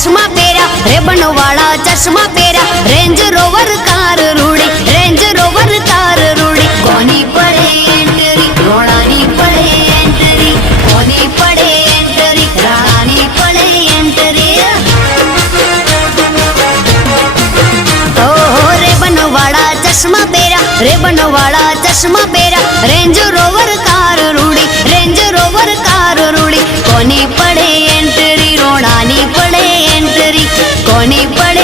चश्मा पेरा, रेबन वाला चश्मा पेरा, रेंज रोवर कार रूड़ी, रेंज रोवर कार रूड़ी। कोनी पड़े एंट्री, रोड़ानी पड़े एंट्री, कोनी पड़े एंट्री, रानी पड़े एंट्री। ओ रेबन वाला चश्मा पेरा, रेबन वाला चश्मा पेरा, रेंज रोवर कार रूड़ी, रेंज रोवर कार रूड़ी। कोनी पड़े एंट्री, रोड़ानी पड़े एंट्री, कोनी पड़े